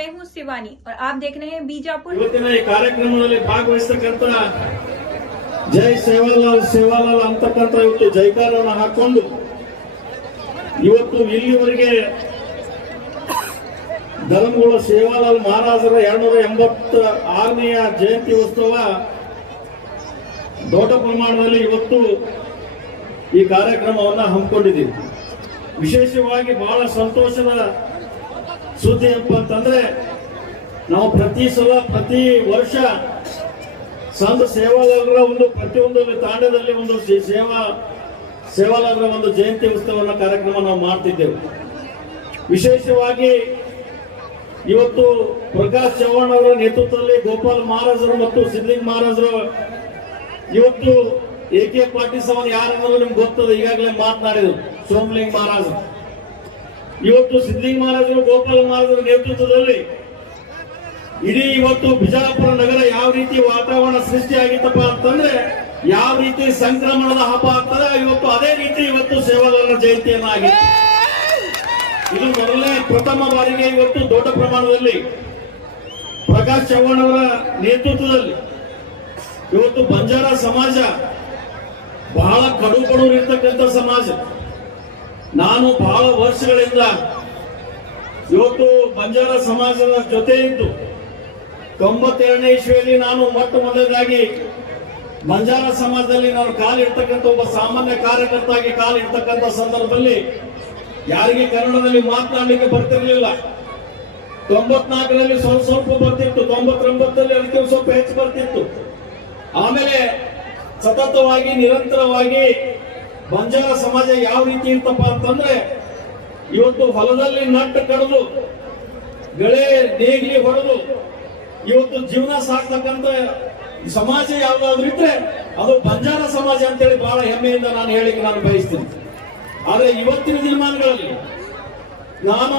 मैं हूं शिवानी और आप देख रहे हैं बीजापुर। ಇವತ್ತಿನ ಈ ಕಾರ್ಯಕ್ರಮದಲ್ಲಿ ಭಾಗವಹಿಸತಕ್ಕಂತ ಜೈ ಸೇವಾಲಾಲ್ ಸೇವಾಲಾಲ್ ಅಂತಕ್ಕಂತ ಇವತ್ತು ಜೈಕಾರವನ್ನು ಹಾಕೊಂಡು ಇವತ್ತು ಇಲ್ಲಿವರೆಗೆ ಧರ್ಮಗುಳ ಸೇವಾಲಾಲ್ ಮಹಾರಾಜರ 286ನೇ ಜಯಂತಿ ಉತ್ಸವ ದೊಡ್ಡ ಪ್ರಮಾಣದಲ್ಲಿ ಇವತ್ತು ಈ ಕಾರ್ಯಕ್ರಮವನ್ನು ಹಮ್ಮಿಕೊಂಡಿದ್ದೀವಿ. ವಿಶೇಷವಾಗಿ ಬಹಳ ಸಂತೋಷದ ಸುದ್ದಿ ಏನಪ್ಪ ಅಂತಂದ್ರೆ, ನಾವು ಪ್ರತಿ ವರ್ಷ ಸಂತ ಸೇವಾಲಾಲರ ಒಂದು ಪ್ರತಿಯೊಂದು ತಾಂಡದಲ್ಲಿ ಒಂದು ಸೇವಾಲಾಲರ ಒಂದು ಜಯಂತಿ ಉತ್ಸವನ ಕಾರ್ಯಕ್ರಮ ನಾವು ಮಾಡ್ತಿದ್ದೇವೆ. ವಿಶೇಷವಾಗಿ ಇವತ್ತು ಪ್ರಕಾಶ್ ಚವ್ಹಾಣ್ ಅವರ ನೇತೃತ್ವದಲ್ಲಿ ಗೋಪಾಲ್ ಮಹಾರಾಜರು ಮತ್ತು ಸಿದ್ಲಿಂಗ್ ಮಹಾರಾಜರು ಇವತ್ತು ಎಕೆ ಪಾಟೀಲ್ ಸಮಾನ ಯಾರನ್ನೋದು ನಿಮ್ಗೆ ಗೊತ್ತದ, ಈಗಾಗಲೇ ಮಾತನಾಡಿದ್ರು. ಸೋಮಲಿಂಗ್ ಮಹಾರಾಜರು ಇವತ್ತು ಸಿದ್ಲಿಂಗ್ ಮಹಾರಾಜರು ಗೋಪಾಲ್ ಮಹಾರಾಜರ ನೇತೃತ್ವದಲ್ಲಿ ಇಡೀ ಇವತ್ತು ಬಿಜಾಪುರ ನಗರ ಯಾವ ರೀತಿ ವಾತಾವರಣ ಸೃಷ್ಟಿಯಾಗಿತ್ತಪ್ಪ ಅಂತಂದ್ರೆ, ಯಾವ ರೀತಿ ಸಂಕ್ರಮಣದ ಹಬ್ಬ ಆಗ್ತದೆ ಇವತ್ತು ಅದೇ ರೀತಿ ಇವತ್ತು ಸೇವಾಲಾಲರ ಜಯಂತಿಯನ್ನಾಗಿತ್ತು. ಇದು ಪ್ರಥಮ ಬಾರಿಗೆ ಇವತ್ತು ದೊಡ್ಡ ಪ್ರಮಾಣದಲ್ಲಿ ಪ್ರಕಾಶ್ ಚವ್ಹಾಣ್ ಅವರ ನೇತೃತ್ವದಲ್ಲಿ ಇವತ್ತು ಬಂಜಾರ ಸಮಾಜ ಬಹಳ ಕಡು ಇರ್ತಕ್ಕಂಥ ಸಮಾಜ. ನಾನು ಬಹಳ ವರ್ಷಗಳಿಂದ ಇವತ್ತು ಬಂಜಾರ ಸಮಾಜದ ಜೊತೆ ಇದ್ದು 92ನೇ ಇಸ್ವಿಯಲ್ಲಿ ನಾನು ಮೊಟ್ಟ ಮೊದಲದಾಗಿ ಬಂಜಾರ ಸಮಾಜದಲ್ಲಿ ನಾನು ಕಾಲಿಡ್ತಕ್ಕಂಥ ಒಬ್ಬ ಸಾಮಾನ್ಯ ಕಾರ್ಯಕರ್ತಾಗಿ ಕಾಲಿಡ್ತಕ್ಕಂಥ ಸಂದರ್ಭದಲ್ಲಿ ಯಾರಿಗೆ ಕನ್ನಡದಲ್ಲಿ ಮಾತನಾಡಲಿಕ್ಕೆ ಬರ್ತಿರ್ಲಿಲ್ಲ. 94ರಲ್ಲಿ ಸ್ವಲ್ಪ ಬರ್ತಿತ್ತು, 99ರಲ್ಲಿ ಅದಕ್ಕೆ ಸ್ವಲ್ಪ ಹೆಚ್ಚು ಬರ್ತಿತ್ತು. ಆಮೇಲೆ ಸತತವಾಗಿ ನಿರಂತರವಾಗಿ ಬಂಜಾರ ಸಮಾಜ ಯಾವ ರೀತಿ ಇರ್ತಪ್ಪ ಅಂತಂದ್ರೆ, ಇವತ್ತು ಹೊಲದಲ್ಲಿ ನಟ್ಟು ಕಡಿದು ಗಳೆ ನೇಗಿಲಿ ಹೊಡೆದು ಇವತ್ತು ಜೀವನ ಸಾಕ್ತಕ್ಕಂತ ಸಮಾಜ ಯಾವ್ದಾದ್ರು ಇದ್ರೆ ಅದು ಬಂಜಾರ ಸಮಾಜ ಅಂತೇಳಿ ಬಹಳ ಹೆಮ್ಮೆಯಿಂದ ನಾನು ಹೇಳಿಕ್ಕೆ ನಾನು ಬಯಸ್ತೀನಿ. ಆದ್ರೆ ಇವತ್ತಿನ ದಿನಮಾನಗಳಲ್ಲಿ ನಾನು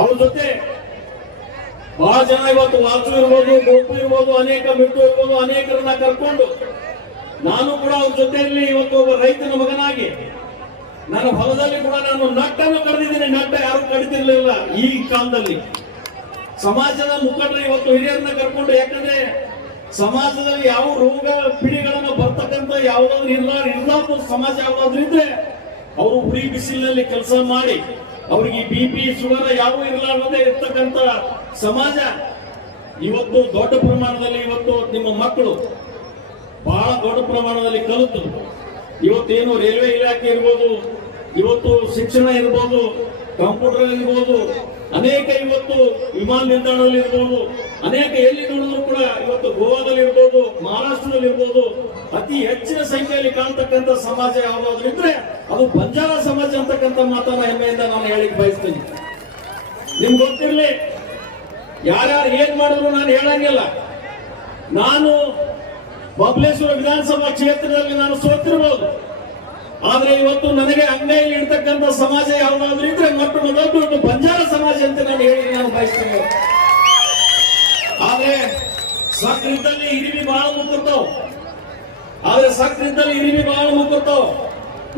ಅವ್ರ ಜೊತೆ ಬಹಳ ಜನ ಇವತ್ತು ವಾಚು ಇರ್ಬೋದು, ಗೋಪು ಇರ್ಬೋದು, ಅನೇಕ ಮಿಟ್ಟು ಇರ್ಬೋದು, ಅನೇಕರನ್ನ ಕರ್ಕೊಂಡು ನಾನು ಕೂಡ ಅವ್ರ ಜೊತೆಯಲ್ಲಿ ಇವತ್ತು ಒಬ್ಬ ರೈತನ ಮಗನಾಗಿ ನನ್ನ ಹೊಲದಲ್ಲಿ ಕೂಡ ನಾನು ನಟ್ಟನ್ನು ಕಡಿದಿದ್ದೀನಿ. ನಟ್ಟ ಯಾರು ಕಡಿತಿರ್ಲಿಲ್ಲ ಈ ಕಾಲದಲ್ಲಿ. ಸಮಾಜದ ಮುಖಂಡರು ಇವತ್ತು ಹಿರಿಯರನ್ನ ಕರ್ಕೊಂಡು, ಯಾಕಂದ್ರೆ ಸಮಾಜದಲ್ಲಿ ಯಾವ ರೋಗ ಪಿಡಿಗಳನ್ನು ಬರ್ತಕ್ಕಂಥ ಯಾವ್ದಾದ್ರು ಇರ್ಲಾರ್ದು ಸಮಾಜ ಯಾವ್ದಾದ್ರು ಇದ್ರೆ ಅವರು ಉರಿ ಬಿಸಿಲಿನಲ್ಲಿ ಕೆಲಸ ಮಾಡಿ ಅವ್ರಿಗೆ BP ಶುಗರ್ ಯಾವ ಇರಲಾರದೆ ಇರ್ತಕ್ಕಂಥ ಸಮಾಜ ಇವತ್ತು ದೊಡ್ಡ ಪ್ರಮಾಣದಲ್ಲಿ ಇವತ್ತು ನಿಮ್ಮ ಮಕ್ಕಳು ಬಹಳ ದೊಡ್ಡ ಪ್ರಮಾಣದಲ್ಲಿ ಕಲಿತು ಇವತ್ತೇನು ರೈಲ್ವೆ ಇಲಾಖೆ ಇರ್ಬೋದು, ಇವತ್ತು ಶಿಕ್ಷಣ ಇರ್ಬೋದು, ಕಂಪ್ಯೂಟರ್ ಇರ್ಬೋದು, ಅನೇಕ ಇವತ್ತು ವಿಮಾನ ನಿಲ್ದಾಣದಲ್ಲಿ ಇರ್ಬೋದು, ಅನೇಕ ಎಲ್ಲಿ ನೋಡಿದ್ರು ಕೂಡ ಇವತ್ತು ಗೋವಾದಲ್ಲಿ ಇರ್ಬೋದು, ಮಹಾರಾಷ್ಟ್ರದಲ್ಲಿ ಇರ್ಬೋದು, ಅತಿ ಹೆಚ್ಚಿನ ಸಂಖ್ಯೆಯಲ್ಲಿ ಕಾಣ್ತಕ್ಕಂಥ ಸಮಾಜ ಯಾವ್ದಾದ್ರು ಇದ್ರೆ ಅದು ಬಂಜಾರ ಸಮಾಜ ಅಂತಕ್ಕಂಥ ಮಾತನ್ನ ಹೆಮ್ಮೆಯಿಂದ ನಾನು ಹೇಳಿಕ್ ಬಯಸ್ತೀನಿ. ನಿಮ್ಗೆ ಗೊತ್ತಿರ್ಲಿ, ಯಾರ್ಯಾರು ಏನ್ ಮಾಡಿದ್ರು ನಾನು ಹೇಳಂಗಿಲ್ಲ. ನಾನು ಬಬಲೇಶ್ವರ ವಿಧಾನಸಭಾ ಕ್ಷೇತ್ರದಲ್ಲಿ ನಾನು ಸೋತಿರ್ಬೋದು, ಆದ್ರೆ ಇವತ್ತು ನನಗೆ ಅಂಗೈಯಲ್ಲಿ ಇರ್ತಕ್ಕಂಥ ಸಮಾಜ ಯಾವ್ದಾದ್ರು ಇದ್ರೆ ಮೊಟ್ಟ ಮೊದಲು ಬಂಜಾರ ಸಮಾಜ ಅಂತ ನಾನು ಹೇಳಿ ನಾನು ಬಯಸ್ತೇನೆ. ಆದ್ರೆ ಸಕ್ರಿದ್ದಲ್ಲಿ ಇರಿವಿ ಬಹಳ ಮುಗ್ತಿರ್ತಾವ,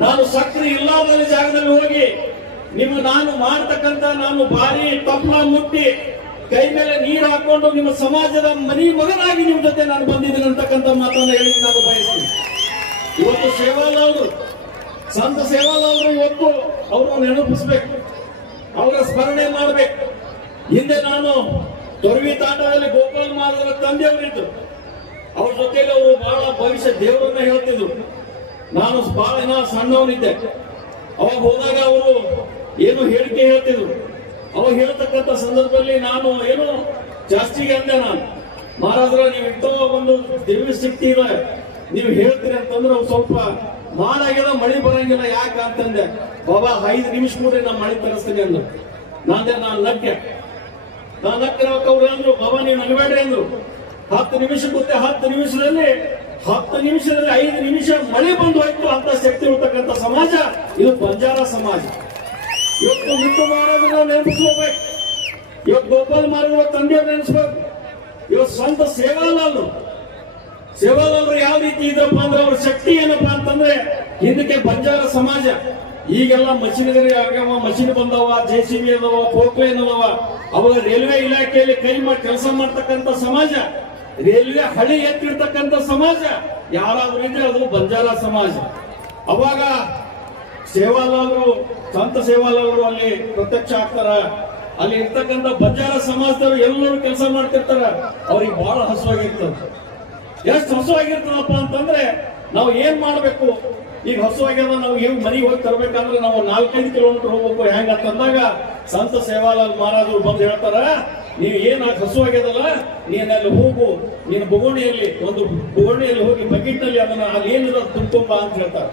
ನಾನು ಸಕ್ರಿ ಇಲ್ಲದ ಜಾಗದಲ್ಲಿ ಹೋಗಿ ನಾನು ಮಾಡ್ತಕ್ಕಂಥ ನಾನು ಭಾರಿ ತಪ್ಪಲ ಮುಟ್ಟಿ ಕೈ ಮೇಲೆ ನೀರು ಹಾಕೊಂಡು ನಿಮ್ಮ ಸಮಾಜದ ಮನಿ ಮಗನಾಗಿ ನಿಮ್ಮ ಜೊತೆ ನಾನು ಬಂದಿದ್ದೀನಿ ಅಂತಕ್ಕಂಥ ಮಾತನ್ನ ಹೇಳಿ ನಾನು ಬಯಸ್ತೀನಿ. ಇವತ್ತು ಸೇವಾಲಾಲರು, ಸಂತ ಸೇವಾಲಾಲರು ಇವತ್ತು ಅವ್ರನ್ನ ನೆನಪಿಸ್ಬೇಕು, ಅವರ ಸ್ಮರಣೆ ಮಾಡ್ಬೇಕು. ಹಿಂದೆ ನಾನು ತೊರವಿ ತಾಂಡದಲ್ಲಿ ಗೋಪಾಲ್ ಮಹಾರಾಜರ ತಂದೆಯವರಿದ್ದು, ಅವ್ರ ಜೊತೆಲಿ ಅವರು ಬಹಳ ಭವಿಷ್ಯ ದೇವರನ್ನ ಹೇಳ್ತಿದ್ರು. ನಾನು ಬಹಳ ಸಣ್ಣವನಿದ್ದೆ. ಅವಾಗ ಹೋದಾಗ ಅವರು ಏನು ಹೇಳಿಕೆ ಹೇಳ್ತಿದ್ರು. ಅವಾಗ ಹೇಳ್ತಕ್ಕಂಥ ಸಂದರ್ಭದಲ್ಲಿ ನಾನು ಏನು ಜಾಸ್ತಿಗೆ ಅಂದೆ, ನಾನು ಮಹಾರಾಜರ ನೀವು ಇಂಥ ಒಂದು ದಿವ್ಯ ಶಕ್ತಿ ಇದೆ, ನೀವು ಹೇಳ್ತೀರಿ ಅಂತಂದ್ರೆ ಅವ್ರು ಸ್ವಲ್ಪ ಮಾಡಾಗ್ಯದ, ಮಳಿ ಬರಂಗಿಲ್ಲ ಯಾಕೆ ಅಂತಂದೆ. ಬಾಬಾ 5 ನಿಮಿಷ ಕೂಡ ನಾ ಮಳಿ ತರಿಸ್ತೀನಿ ಅಂದ್ರು. ನಾನು ನಕ್ಕೆ ಅವ್ರು ಅಂದ್ರು, ಬಾಬಾ ನೀವು ನಗಬೇಡ್ರಿ ಅಂದ್ರು. 10 ನಿಮಿಷ ಗೊತ್ತೆ, 10 ನಿಮಿಷದಲ್ಲಿ 5 ನಿಮಿಷ ಮಳೆ ಬಂದು ಹೋಯ್ತು. ಅಂತ ಶಕ್ತಿ ಇರ್ತಕ್ಕಂಥ ಸಮಾಜ ಇದು ಬಂಜಾರ ಸಮಾಜ. ಇವತ್ತು ಮುತ್ತು ಮಹಾರಾಜನ ನೆನಪಿಸ್ಕೋಬೇಕು, ಇವತ್ತು ಗೋಪಾಲ್ ಮಹಾರಾಜರ ತಂದೆಯವ್ರು ನೆನೆಸ್ಬೇಕು, ಇವತ್ತು ಸ್ವಂತ ಸೇವಾಲಾಲರು ಯಾವ ರೀತಿ ಇದ್ರಪ್ಪ ಅಂದ್ರೆ ಅವ್ರ ಶಕ್ತಿ ಏನಪ್ಪಾ ಅಂತಂದ್ರೆ ಹಿಂದಕ್ಕೆ ಬಂಜಾರ ಸಮಾಜ ಈಗೆಲ್ಲ ಮಷಿನರಿ ಆಗ್ಯಾವ, ಮಷಿನ್ ಬಂದವ, JCB ಅದಾವ, ಪೋಕ್ಲೇನ್ ಅದಾವ. ಅವಾಗ ರೈಲ್ವೆ ಇಲಾಖೆಯಲ್ಲಿ ಕೈ ಮಾಡಿ ಕೆಲಸ ಮಾಡ್ತಕ್ಕಂಥ ಸಮಾಜ, ರೈಲ್ವೆ ಹಳಿ ಎತ್ತಿರ್ತಕ್ಕಂಥ ಸಮಾಜ ಯಾರಾದ್ರೂ ಇದ್ರೆ ಅದು ಬಂಜಾರ ಸಮಾಜ. ಅವಾಗ ಸೇವಾಲಾಲರು, ಸಂತ ಸೇವಾಲಾಲರು ಅಲ್ಲಿ ಪ್ರತ್ಯಕ್ಷ ಆಗ್ತಾರ. ಅಲ್ಲಿ ಇರ್ತಕ್ಕಂಥ ಬಂಜಾರ ಸಮಾಜದವರು ಎಲ್ಲರೂ ಕೆಲಸ ಮಾಡ್ತಿರ್ತಾರ. ಅವ್ರಿಗೆ ಬಹಳ ಹಸುವಾಗಿರ್ತದೆ. ಎಷ್ಟು ಹಸುವಾಗಿರ್ತದಪ್ಪ ಅಂತಂದ್ರೆ ನಾವು ಏನ್ ಮಾಡ್ಬೇಕು? ಈಗ ಹಸುವಾಗ್ಯದ, ನಾವು ಏನು ಮನೆಗೆ ಹೋಗಿ ತರ್ಬೇಕಂದ್ರೆ ನಾವು 4-5 ಕಿಲೋಮೀಟರ್ ಹೋಗ್ಬೇಕು. ಹೆಂಗಂತಂದಾಗ ಸಂತ ಸೇವಾಲಾಲ್ ಮಹಾರಾಜರು ಬಂದು ಹೇಳ್ತಾರ, ನೀವು ಏನ್ ಹಸುವಾಗ್ಯದಲ್ಲ, ನೀನ್ ಅಲ್ಲಿ ಹೋಗು, ನೀನು ಒಂದು ಬೊಗೋಣಿಯಲ್ಲಿ ಹೋಗಿ ಬಕೆಟ್ ನಲ್ಲಿ ಅದನ್ನ ಅಲ್ಲಿ ಏನಿದೆ ತುಂಬ್ಕೊಂಬ ಅಂತ ಹೇಳ್ತಾರೆ.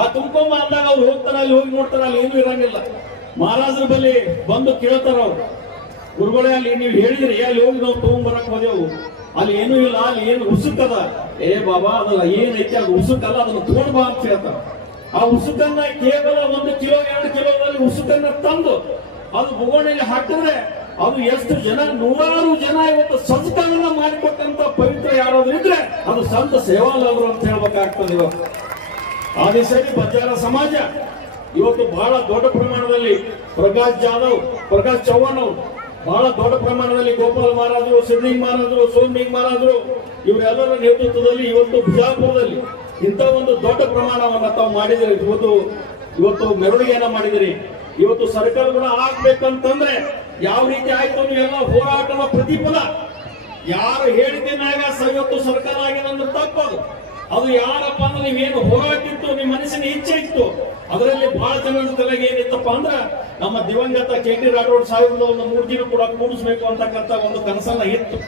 ಆ ತುಂಬ್ಕೊಂಬ ಅಂದಾಗ ಅವ್ರು ಹೋಗ್ತಾರ, ಅಲ್ಲಿ ಹೋಗಿ ನೋಡ್ತಾರ, ಅಲ್ಲಿ ಏನು ಇರಂಗಿಲ್ಲ. ಮಹಾರಾಜರ ಬಳಿ ಬಂದು ಕೇಳ್ತಾರ ಅವ್ರು, ಗುರುಗಳೇ ಅಲ್ಲಿ ನೀವು ಹೇಳಿದ್ರಿ, ಅಲ್ಲಿ ಹೋಗಿ ನಾವು ತಗೊಂಡ್ಬರಕ್ ಹೋದೆವು, ಅಲ್ಲಿ ಏನೂ ಇಲ್ಲ, ಅಲ್ಲಿ ಏನು ಉಸುಕದ. ಏ ಬಾಬಾ, ಅದು ಏನೈತಿ ಅದು ಉಸುಕಲ್ಲ, ಅದನ್ನ ತಗೊಂಡ್ ಬಾ ಅಂತ ಹೇಳ್ತಾರ. ಆ ಉಸುಕನ್ನ ಕೇವಲ 1 ಕಿಲೋ 2 ಕಿಲೋದಲ್ಲಿ ಉಸುಕನ್ನ ತಂದು ಅದು ಬೊಗೋಣಿಯಲ್ಲಿ ಹಾಕಿದ್ರೆ ಅದು ಎಷ್ಟು ಜನ, 100 ಜನ ಇವತ್ತು ಸಂಸ್ಕಾರವನ್ನ ಮಾಡಿಕೊಟ್ಟಂತ ಪವಿತ್ರ ಯಾರಾದ್ರೂ ಇದ್ರೆ ಅದು ಸಂತ ಸೇವಾಲಾಲರು ಅಂತ ಹೇಳ್ಬೇಕಾಗ್ತದೆ. ಇವತ್ತು ಆದಿಶೇಷ ಬಂಜಾರ ಸಮಾಜ ಇವತ್ತು ಬಹಳ ದೊಡ್ಡ ಪ್ರಮಾಣದಲ್ಲಿ ಪ್ರಕಾಶ್ ಚವ್ಹಾಣ್ ಅವರು ಬಹಳ ದೊಡ್ಡ ಪ್ರಮಾಣದಲ್ಲಿ ಗೋಪಾಲ್ ಮಹಾರಾಜರು, ಸಿದ್ಲಿಂಗ್ ಮಹಾರಾಜರು, ಸೋಮಲಿಂಗ್ ಮಹಾರಾಜರು ಇವರೆಲ್ಲರ ನೇತೃತ್ವದಲ್ಲಿ ಇವತ್ತು ಬಿಜಾಪುರದಲ್ಲಿ ಇಂಥ ಒಂದು ದೊಡ್ಡ ಪ್ರಮಾಣವನ್ನ ತಾವು ಮಾಡಿದಿರಿ. ಇವತ್ತು ಮೆರವಣಿಗೆಯನ್ನ ಮಾಡಿದಿರಿ. ಇವತ್ತು ಸರ್ಕಾರ ಕೂಡ ಆಗ್ಬೇಕಂತಂದ್ರೆ ಯಾವ ರೀತಿ ಆಯ್ತು ಎಲ್ಲ ಹೋರಾಟದ ಪ್ರತಿಫಲ. ಯಾರು ಹೇಳಿಕೆ ಮ್ಯಾಗ ಇವತ್ತು ಸರ್ಕಾರ ಆಗಿದೆ ಅಂದ್ರೆ ತಪ್ಪದು. ಅದು ಯಾರಪ್ಪ ಅಂದ್ರೆ ನೀವೇನು ಹೋರಾಟ ಇತ್ತು, ನಿಮ್ಮ ಮನಸ್ಸಿನ ಇಚ್ಛೆ ಇತ್ತು, ಅದರಲ್ಲಿ ಬಹಳ ಜನರ ತಲೆಗೆ ಏನಿತ್ತಪ್ಪ ಅಂದ್ರೆ ನಮ್ಮ ದಿವಂಗತ KT ರಾಠೋಡ್ ಸಾಹೇಬ್ರ ಒಂದು 3 ದಿನ ಕೂಡ ಕೂಡಿಸ್ಬೇಕು ಅಂತಕ್ಕಂಥ ಒಂದು ಕನಸನ್ನ ಇತ್ತು.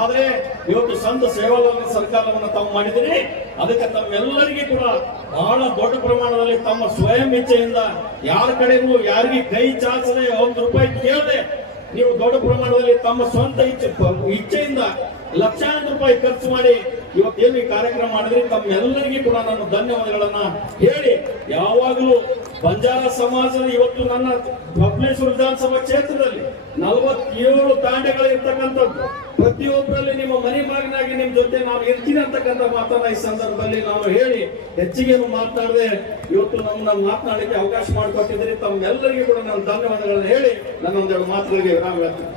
ಆದ್ರೆ ಇವತ್ತು ಸಂತ ಸೇವಾಲಾಲರ ಸರ್ಕಾರವನ್ನು ತಾವು ಮಾಡಿದಿರಿ. ಅದಕ್ಕೆ ತಮ್ಮೆಲ್ಲರಿಗೂ ಕೂಡ ಬಹಳ ದೊಡ್ಡ ಪ್ರಮಾಣದಲ್ಲಿ ತಮ್ಮ ಸ್ವಯಂ ಇಚ್ಛೆಯಿಂದ ಯಾರ ಕಡೆಗೂ ಯಾರಿಗೆ ಕೈ ಚಾಚದೆ 1 ರೂಪಾಯಿ ಕೇಳದೆ ನೀವು ದೊಡ್ಡ ಪ್ರಮಾಣದಲ್ಲಿ ತಮ್ಮ ಸ್ವಂತ ಇಚ್ಛೆಯಿಂದ ಲಕ್ಷಾಂತರ ರೂಪಾಯಿ ಖರ್ಚು ಮಾಡಿ ಇವತ್ತೇನು ಈ ಕಾರ್ಯಕ್ರಮ ಮಾಡಿದ್ರಿ, ತಮ್ಮೆಲ್ಲರಿಗೂ ಕೂಡ ನಾನು ಧನ್ಯವಾದಗಳನ್ನ ಹೇಳಿ, ಯಾವಾಗಲೂ ಬಂಜಾರ ಸಮಾಜದ ಇವತ್ತು ನನ್ನ ಬಬಲೇಶ್ವರ ವಿಧಾನಸಭಾ ಕ್ಷೇತ್ರದಲ್ಲಿ 47 ತಾಂಡೆಗಳು ಇರ್ತಕ್ಕಂಥದ್ದು. ಪ್ರತಿಯೊಬ್ಬರಲ್ಲಿ ನಿಮ್ಮ ಮನೆ ಬಾಗಿನಾಗಿ ನಿಮ್ ಜೊತೆ ನಾನು ಇರ್ತೀನಿ ಅಂತಕ್ಕಂಥ ಮಾತನ್ನ ಈ ಸಂದರ್ಭದಲ್ಲಿ ನಾನು ಹೇಳಿ ಹೆಚ್ಚಿಗೆ ಮಾತನಾಡದೆ ಇವತ್ತು ನಮ್ಮನ್ನ ಮಾತನಾಡಲಿಕ್ಕೆ ಅವಕಾಶ ಮಾಡಿಕೊಟ್ಟಿದ್ದೀರಿ. ತಮ್ಮೆಲ್ಲರಿಗೂ ಕೂಡ ನಾನು ಧನ್ಯವಾದಗಳನ್ನು ಹೇಳಿ ನನ್ನೊಂದೆರಡು ಮಾತುಗಳಿಗೆ ವಿರಾಮ ಹೇಳ್ತೀನಿ.